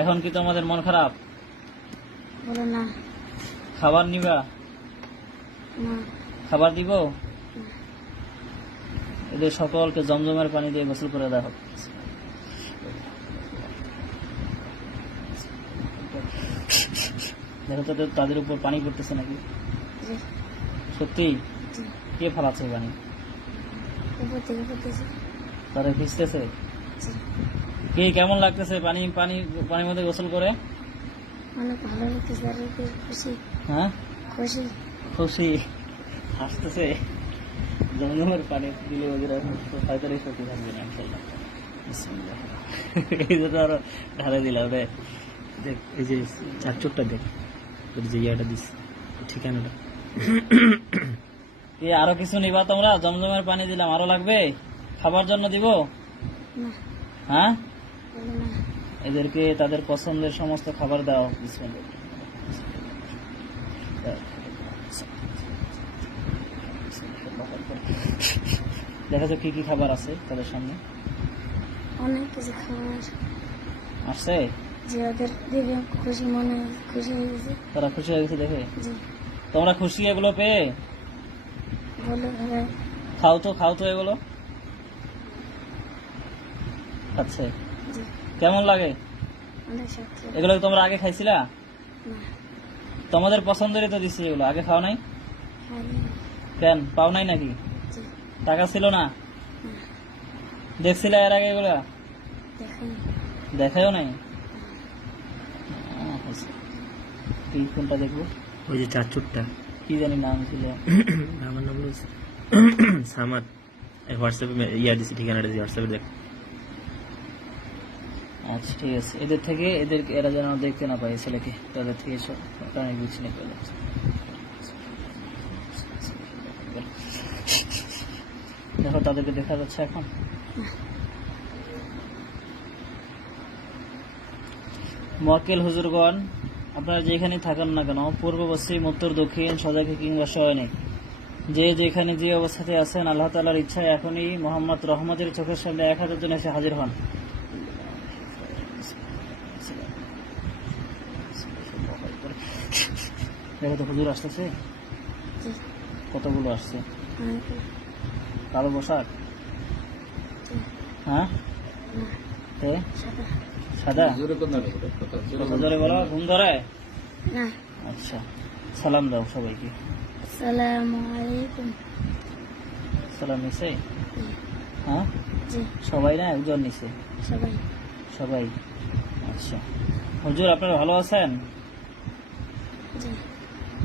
এখন কি তোমাদের মন খারাপ? বলো না। খাবার নিবা? না। খাবার দিব? এদের সকলকে জমজমের পানি দিয়ে গোসল করে দেওয়া হবে। দেখো তো তাদের উপর পানি পড়তেছে নাকি? জি। সত্যি? জি। কে ফালাচ্ছে পানি? উপর থেকে পড়তেছে। তারা ভিজতেছে? জি। কে কেমন লাগতেছে পানি পানি পানির মধ্যে গোসল করে? অনেক ভালো লাগতেছে আর কি খুশি। হ্যাঁ, খুশি। খুশি হাসতেছে। জমজমের পানি দিলে ওদের হয়তো সত্যি থাকবে না ইনশাল্লাহ। বিসমিল্লাহ। এই যে তো আরো ঢালে দিলাম রে। দেখ এই যে চার চোখটা দেখ, ওর যে ইয়াটা দিস ঠিকানাটা। এ আরো কিছু নিবা তোমরা? জমজমের পানি দিলাম, আরো লাগবে? খাবার জন্য দিব? না। হ্যাঁ, বলো না। এদেরকে তাদের পছন্দের সমস্ত খাবার দাও। বিসমিল্লাহ। দেখা যাক কি কি খাবার আছে তাদের সামনে। অনেক কিছু খাবার আসছে? যে ওদের দেখে খুশি মনে খুশি হয়ে গেছে। তারা খুশি হয়ে গেছে দেখে? জি। তোমরা খুশি এগুলো পেয়ে? বলো হ্যাঁ। খাও তো এগুলো। আচ্ছা, জি। কেমন লাগে অনেক শক্ত। এগুলো? তোমরা আগে খাইছিলা? না। তোমাদের পছন্দেরই তো দিছি এগুলো, আগে খাও নাই খাইনি। কেন? পাও নাই নাকি? জি। টাকা ছিল না? না। দেখছিলা এর আগে এগুলা? দেখানি। দেখাও নাই? কি কোনটা দেখবো? ওই যে চার চোখটা, কি জানি নাম ছিল। আমার নাম হলো সামাদ। হোয়াটসঅ্যাপে ইয়া দিছি, ঠিকানাটা দিছি হোয়াটসঅ্যাপে দেখ। আচ্ছা ঠিক আছে, এদের থেকে এরা যেন দেখতে না পায় ছেলেকে, তাদের থেকে সব প্রাণী বিচ্ছিন্ন করে দিচ্ছে। দেখো তাদেরকে দেখা যাচ্ছে এখন? মোয়াক্কেল হুজুরগণ, আপনারা যেখানে থাকেন না কেন, পূর্ব পশ্চিম উত্তর দক্ষিণ সজাগে কিংবা শয়নে, যে যেখানে যে অবস্থাতে আছেন, আল্লাহ তাআলার ইচ্ছায় এখনই মোহাম্মদ রহমতের চোখের সামনে 1000 জন এসে হাজির হন। দেখো তো হুজুর আসতেছে। জি। কতগুলো আসছে? অনেক। কালো পোশাক? জি। হ্যাঁ, না। তে সাদা। সাদা? কত জোরে বলো, ঘুম ধরে? না। আচ্ছা, সালাম দাও সবাইকে। আসসালামু আলাইকুম। সালাম নিছে? জি। হ্যাঁ, জি। সবাই না একজন নিছে? সবাই। সবাই। আচ্ছা হুজুর, আপনারা ভালো আছেন? জি।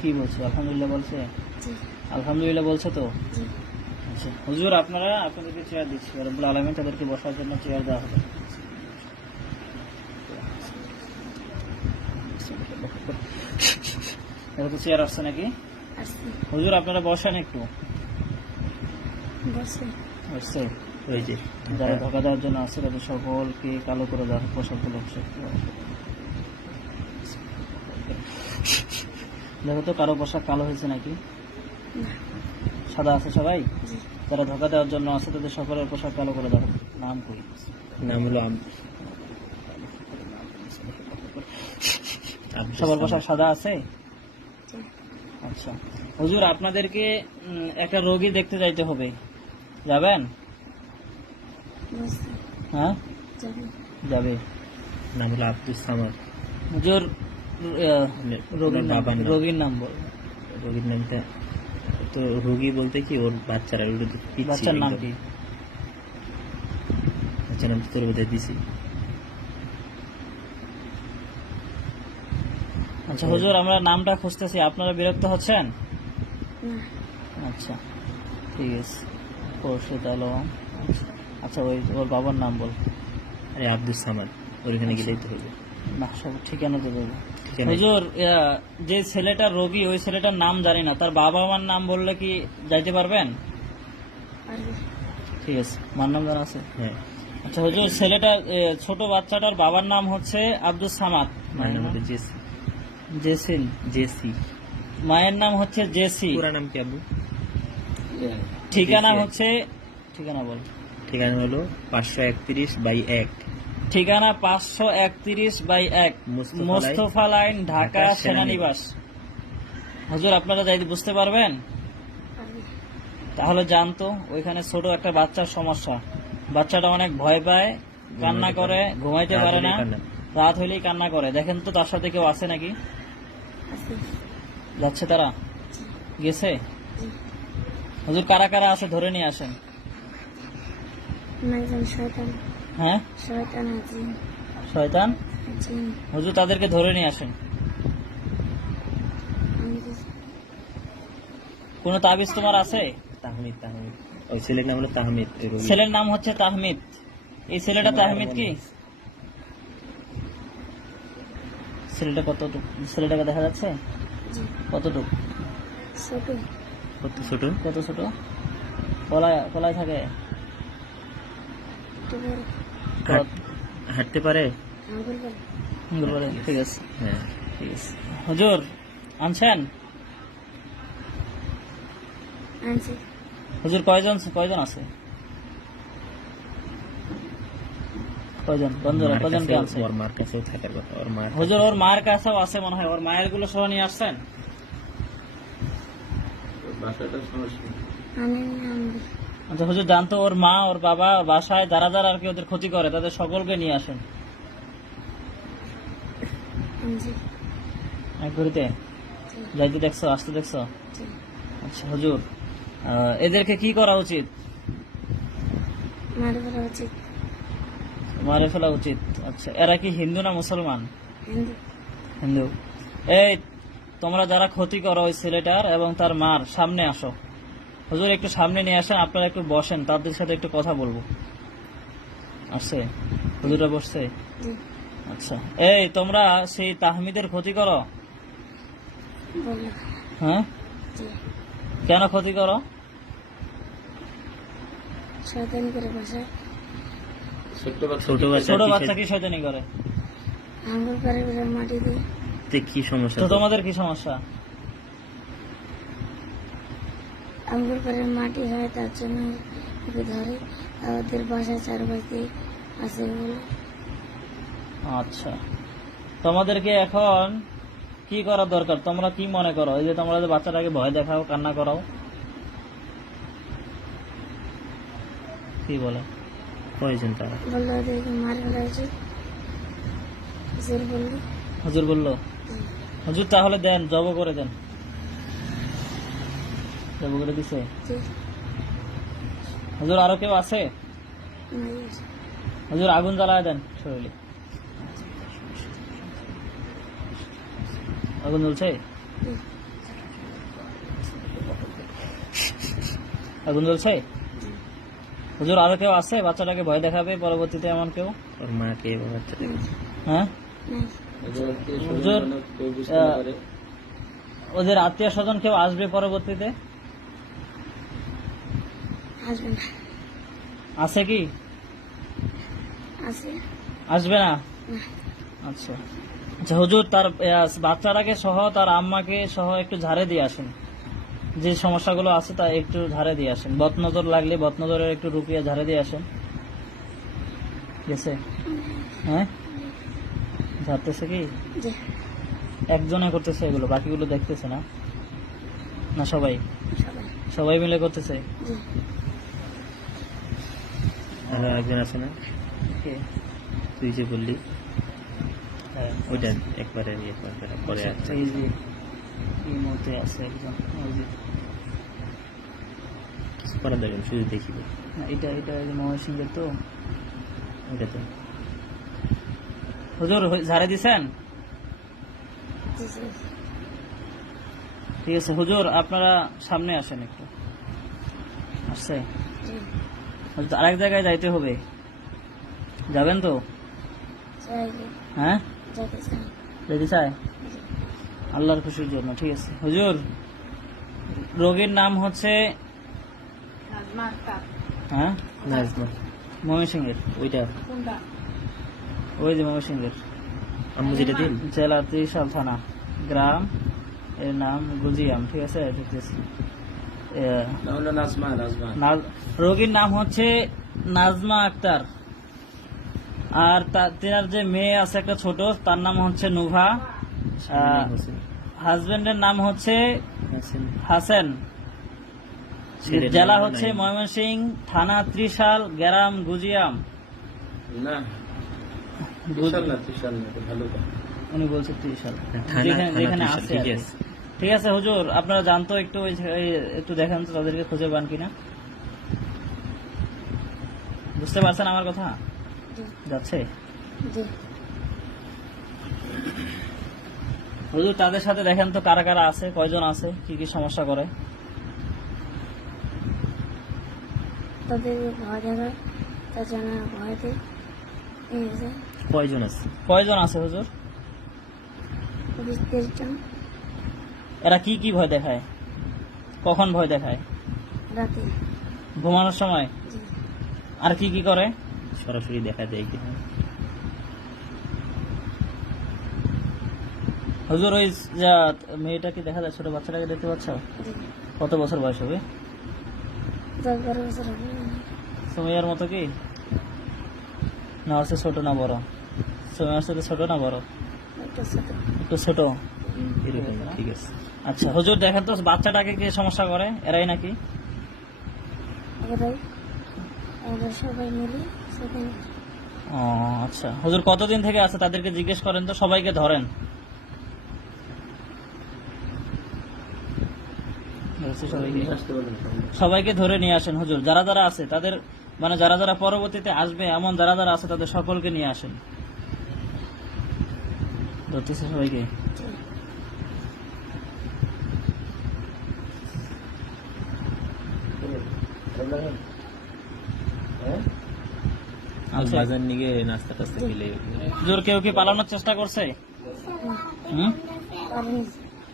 কি বলছো? আলহামদুলিল্লাহ বলছে? জি। আলহামদুলিল্লাহ বলছে তো? জি। আচ্ছা হুজুর, আপনাদেরকে চেয়ার দিচ্ছি, রব্বুল আলামিন তাদেরকে বসার জন্য চেয়ার দেওয়া হবে। দেখো তো চেয়ার আসছে নাকি? আসছি। হুজুর আপনারা বসেন একটু। বসে। আসছে? ওই যে যারা ধোকা দেওয়ার জন্য আসছে তাদের সকলকে কালো করে দেওয়া হবে, পোশাকগুলো। দেখো তো কারো পোশাক কালো হয়েছে নাকি? না। সাদা আছে সবাই? জি। যারা ধোকা দেওয়ার জন্য আছে তাদের সকলের পোশাক কালো করে দেওয়া হবে। নাম কই? নাম হলো সবার পোশাক সাদা আছে? জি। আচ্ছা হুজুর, আপনাদেরকে একটা রোগী দেখতে যাইতে হবে, যাবেন? বসে। হ্যাঁ, যাবে। যাবে। নাম হলো আব্দুল সামাদ। হুজুর বাবার নাম। রোগীর নাম বল। রোগীর নামটা তো, রোগী বলতে কি ওর বাচ্চারা, ওর তো পিচ্ছি বাচ্চার নাম একদম। কি? বাচ্চার নাম তো তোর বোধহয় দিছি। আচ্ছা হুজুর, আমরা নামটা খুঁজতেছি, আপনারা বিরক্ত হচ্ছেন? না। আচ্ছা ঠিক আছে, খোরশেদ আলম। আচ্ছা ওর বাবার নাম বল। আরে আব্দুল সামাদ, ওর এখানে গেলেই তো হবে। না, সব ঠিকানা তো দেবো। ঠিকানা হুজুর, যে ছেলেটার রোগী, ওই ছেলেটার নাম জানি না, তার বাবা মার নাম বললে কি যাইতে পারবেন? পারবে। ঠিক আছে, মার নাম জানা আছে? হ্যাঁ, আচ্ছা হুজুর, ছেলেটার ছোট বাচ্চাটার বাবার নাম হচ্ছে আব্দুল সামাদ, মায়ের নাম হলো জেসি। জেসিন। জেসি। মায়ের নাম হচ্ছে জেসি। পুরা নাম কি আব্বু? ঠিকানা জেসি। হচ্ছে, ঠিকানা বল। ঠিকানা হলো 531/1 ঠিকানা 531/1 মোস্তফা লাইন, ঢাকা সেনানিবাস। হুজুর আপনারা যাই বুঝতে পারবেন? পারবে। তাহলে জানতো ওইখানে ছোট একটা বাচ্চার সমস্যা, বাচ্চাটা অনেক ভয় পায়, কান্না করে, ঘুমাইতে পারে না, রাত হইলেই কান্না করে। দেখেন তো তার সাথে কেউ আছে নাকি? আছে। যাচ্ছে তারা? গেছে? জি। হুজুর কারা কারা আছে ধরে নিয়ে আসেন। একজন শয়তান, হ্যাঁ, শয়তান আছে, শয়তান। জিন। হুজুর তাদেরকে ধরে নিয়ে আসেন। আমি কিছু কোনো তাবিজ তোমার আছে? তাহমিদ, ওই ছেলের নাম হলো তাহমিদ। ওই রোগী। ছেলের নাম হচ্ছে তাহমিদ। এই ছেলেটা তাহমিদ কি? ছেলেটা কতটুকু? ছেলেটাকে দেখা যাচ্ছে জি কতটুকু? ছোট কত ছোট? কত ছোট? কলায় কলায় থাকে? একটু বড় হাঁটতে পারে? আঙ্গুল করে বলে, ঠিক আছে হ্যাঁ। ঠিক আছে। হুজুর আনছেন? আনছি। হুজুর কয়জন কয়জন আছে? কয়জন মার কয়জনকে কাছেও- আনছে? ওর মার কাছেও থাকার কথা। ওর মার হুজুর ওর মার কাছেও আছে মনে হয়, ওর মায়ের গুলো সহ নিয়ে আসছেন? আমি আনবি। আচ্ছা হুজুর জানতো ওর মা, ওর বাবা, ওর বাসায় যারা যারা আর কি ওদের ক্ষতি করে তাদের সকলকে নিয়ে আসেন আনছি। এক ঘড়িতে। জি যাইতে দেখছো, আসতে দেখছো? জি। আচ্ছা হুজুর এদেরকে কি করা উচিত? মার করা উচিত। মারে ফেলা উচিত। আচ্ছা এরা কি হিন্দু না মুসলমান? হিন্দু। হিন্দু। এই তোমরা যারা ক্ষতি করো ওই ছেলেটার এবং তার মার, সামনে আসো। হুজুর একটু সামনে নিয়ে আসেন, আপনারা একটু বসেন, তাদের সাথে একটু কথা বলবো। আসছে? হুজুরা বসছে? জি আচ্ছা এই তোমরা সেই তাহমিদের ক্ষতি করো? বললো। হ্যাঁ, জি কেন ক্ষতি করো? শয়তান করে বাসায় ছোট ছোট বাচ্চা বাচ্চা কি শয়তানি করে? আঙ্গুল করে করে মাটি দিয়ে কি সমস্যা? তো তোমাদের কি সমস্যা? আঙ্গুল করে মাটি হয়, তার জন্য ওকে ধরে। আর ওদের বাসায় চারপাশে আছে বলে আচ্ছা তোমাদেরকে এখন কি করা দরকার? তোমরা কি মনে করো? এই যে তোমরা যে বাচ্চাটাকে ভয় দেখাও, কান্না করাও, কি বলে? প্রয়োজন তারা। বললো ওদেরকে মার ফেলা উচিত। হুজুর বললো। হুজুর বললো? হুজুর তাহলে দেন, জব করে দেন। জব করে দিছে? জি হুজুর আরো কেউ আছে? নাই আছে। হুজুর আগুন জ্বালায় দেন শরীরে। আগুন জ্বলছে? জি আগুন জ্বলছে? হুজুর আরো কেউ আছে বাচ্চাটাকে ভয় দেখাবে পরবর্তীতে? এমন কেউ? ওর মাকে এবং বাচ্চাটাকে। হ্যাঁ নাই। হুজুর ওদের আত্মীয় স্বজন কেউ আসবে পরবর্তীতে? আসবে না। আছে কি? আছে আসবে না? না। আচ্ছা আচ্ছা হুজুর তার বাচ্চাটাকে সহ তার আম্মাকে সহ একটু ঝাড়ে দিয়ে আসেন। যে সমস্যাগুলো আছে তা একটু ঝাড়ে দিয়ে আসেন। বদনজর লাগলে বদনজরের একটু রুকিয়ে ঝাড়ে দিয়ে আসেন। গেছে? হ্যাঁ ঝাড়তেছে কি? জি একজনে করতেছে এগুলো, বাকিগুলো দেখতেছে না? না সবাই? সবাই। সবাই মিলে করতেছে? জি আরো একজন আছে না? কে? তুই যে বললি হ্যাঁ ওইটা একবারে ইয়ে করবে না, পরে আসছে। এই যে এই মুহূর্তে আছে একজন, ওই যে কিছু করা যাবে না, শুধু দেখিবে। না, এটা এটা ওই যে ময়মনসিংহের তো। ওইটা তো হুজুর ঝাড়ে দিছেন? জি জি ঠিক আছে হুজুর আপনারা সামনে আসেন একটু। আসছে? জি হুজুর, আরেক জায়গায় যাইতে হবে, যাবেন তো? চাই হ্যাঁ যেতে চাই। যেতে চায় আল্লাহর খুশির জন্য। ঠিক আছে হুজুর, রোগীর নাম হচ্ছে হ্যাঁ নাজমা। ময়মনসিংহের, ওইটা ওই যে ময়মনসিংহের আম্মু যেটা দিন। জেলা ত্রিশাল থানা, গ্রাম এর নাম গুজিয়াম। ঠিক আছে দেখতেছি। রোগীর নাম হচ্ছে নাজমা আক্তার। আর তেনার যে মেয়ে আছে একটা ছোট, তার নাম হচ্ছে নুভা, হোসেন হাজবেন্ডের নাম হচ্ছে হোসেন হাসান, ছেলের জেলা নাম হচ্ছে নাই। ময়মনসিংহ, থানা ত্রিশাল, গ্রাম গুজিয়াম। না ত্রিশাল না, ত্রিশাল না, এটা ভালুকা। উনি বলছে ত্রিশাল, থানা যেখানে যেখানে ত্রিশাল, আছে ঠিক আর কি। আছে। ঠিক আছে হুজুর, আপনারা জানতো একটু একটু দেখেন তো তাদেরকে খুঁজে পান কিনা। বুঝতে পারছেন আমার কথা? জি যাচ্ছে জি হুজুর, তাদের সাথে দেখেন তো কারা কারা আছে, কয়জন আছে, কি কি সমস্যা করে। তাদের ভয় দেখা, তাছাড়া ভয়তে এই যে কয়জন আছে? কয়জন আছে হুজুর? 20-30 জন। এরা কি কি ভয় দেখায়, কখন ভয় দেখায়? রাতে। ঘুমানোর সময়। জি আর কি কি করে? সরাসরি দেখা দেয় কি? হুজুর, ওই যা মেয়েটাকে দেখা যায়, ছোট বাচ্চাটাকে দেখতে পাচ্ছ, জি কত বছর বয়স হবে? 10-12 বছর হবে। সুমাইয়ার মতো কি, না ওর চেয়ে ছোট না বড়? সুমাইয়ার সাথে ছোট না বড়? একটা ছোট। একটু ছোট। এরকম, ঠিক আছে। আচ্ছা হুজুর, দেখেন তো বাচ্চাটাকে কি সমস্যা করে, এরাই নাকি? ওরাই আমরা সবাই মিলে সেখানে। ও আচ্ছা হুজুর, কতদিন থেকে আছে তাদেরকে জিজ্ঞেস করেন তো, সবাইকে ধরেন। বলছি সবাইকে, আসতে বলেন সবাই। সবাইকে ধরে নিয়ে আসেন হুজুর, যারা যারা আছে তাদের, মানে যারা যারা পরবর্তীতে আসবে এমন যারা যারা আছে তাদের সকলকে নিয়ে আসেন। ধরতেছে সবাইকে। হ্যাঁ আচ্ছা বাজার নিয়ে নাস্তা টাস্তা খেলে হুজুর, কেউ কি পালানোর চেষ্টা করছে? হুম, পারেনি।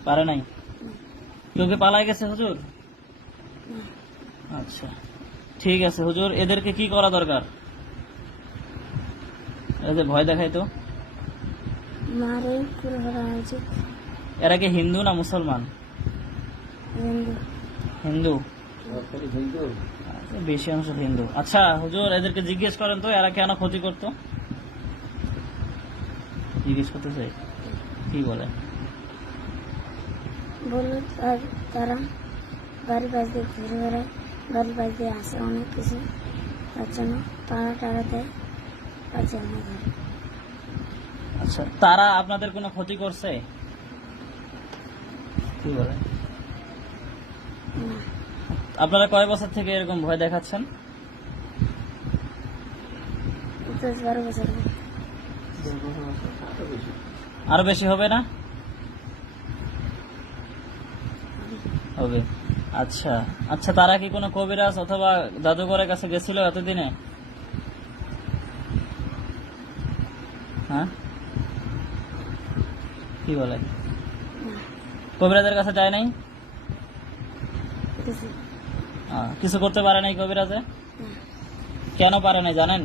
পারে নাই। কেউ কি পালাই গেছে হুজুর? আচ্ছা ঠিক আছে হুজুর, এদেরকে কি করা দরকার? এরা যে ভয় দেখায় তো, মারে করে ফেলা উচিত। এরা কি হিন্দু না মুসলমান? হিন্দু। হিন্দু, সরকারি হিন্দু। আচ্ছা, বেশি অংশ হিন্দু। আচ্ছা হুজুর, এদেরকে জিজ্ঞেস করেন তো এরা কেন ক্ষতি করতো, জিজ্ঞেস করতে চাই, কি বলে? বললো তারা বাড়ি পাশ দিয়ে ঘুরে বেড়ায়, বাড়ির পাশ দিয়ে আসে অনেক কিছু, তার জন্য তারা টাড়া দেয়, পাচ্ছে না ধরে। আচ্ছা, তারা আপনাদের কোনো ক্ষতি করছে, কি বলে? না, আপনারা কয় বছর থেকে এরকম ভয় দেখাচ্ছেন? 10-12 বছর হবে। আরো বেশি হবে না? হবে। আচ্ছা আচ্ছা, তারা কি কোনো কবিরাজ অথবা জাদুঘরের কাছে গেছিল এতদিনে? হ্যাঁ, কি বলে? না, কবিরাজের কাছে যায় নাই? কিছু কিছু করতে পারে নাই কবিরাজে? না। কেন পারে নাই জানেন?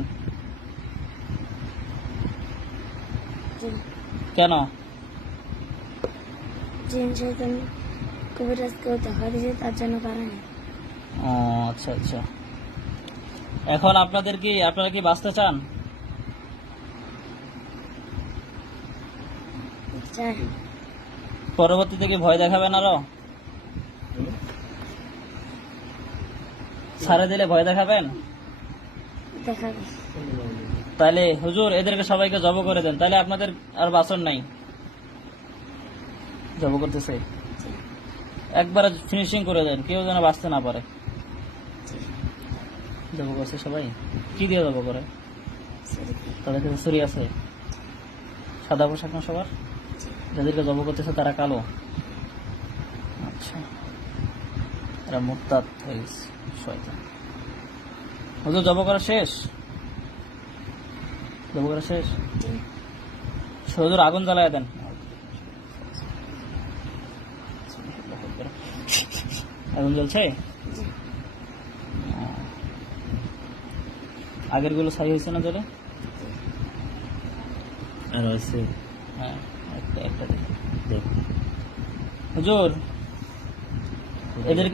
জিন কেন? জিন শয়তান কবিরাজকেও দেখা দিয়েছে, তার জন্য পারে না। ও আচ্ছা আচ্ছা, এখন আপনারা কি বাঁচতে চান? চাই পরবর্তীতে কি ভয় দেখাবেন আরো? ছাড়ে দিলে ভয় দেখাবেন? দেখাবে। তাহলে হুজুর, এদেরকে সবাইকে জব করে দেন, তাহলে আপনাদের আর বাঁচন নাই। জব করতেছে, একবারে ফিনিশিং করে দেন, কেউ যেন বাঁচতে না পারে। জব করছে সবাই, কি দিয়ে জব করে? তাদের কাছে ছুরি আছে? সাদা পোশাক না সবার? যাদেরকে জব করতেছে তারা কালো? আচ্ছা, এরা মুরতাদ হয়ে গেছে, শয়তান। হুজুর, জব করা শেষ? জব করা শেষ? হুজুর, আগুন জ্বালায় দেন। আগুন জ্বলছে? আগের গুলো ছাই হয়েছে না জলে? আর আছে হ্যাঁ, একটা দিন। দেখ হুজুর,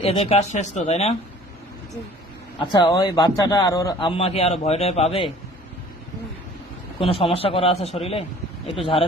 এদের কাজ শেষ তো, তাই না? জি আচ্ছা, ওই বাচ্চাটা আর ওর আম্মা কি আরো ভয় টয় পাবে? না কোনো সমস্যা করা আছে শরীরে? একটু ঝাড়ে